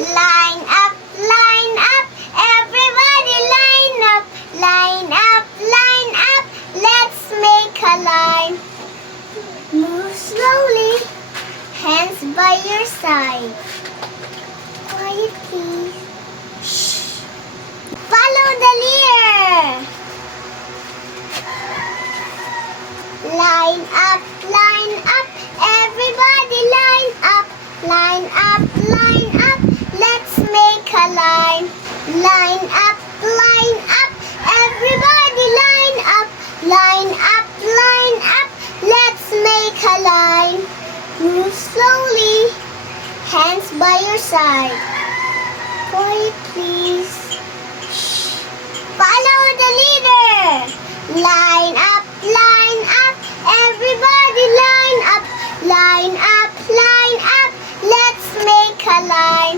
Line up, line up, everybody line up, line up, line up, let's make a line. Move slowly, hands by your side. Quiet please. Shh. Follow the leader. Line up, everybody line up, line up, let's make a line. Line up, everybody line up, line up, let's make a line. Move slowly, hands by your side. Quiet please. Shh. Follow the leader. Line up, everybody line up, let's make a line.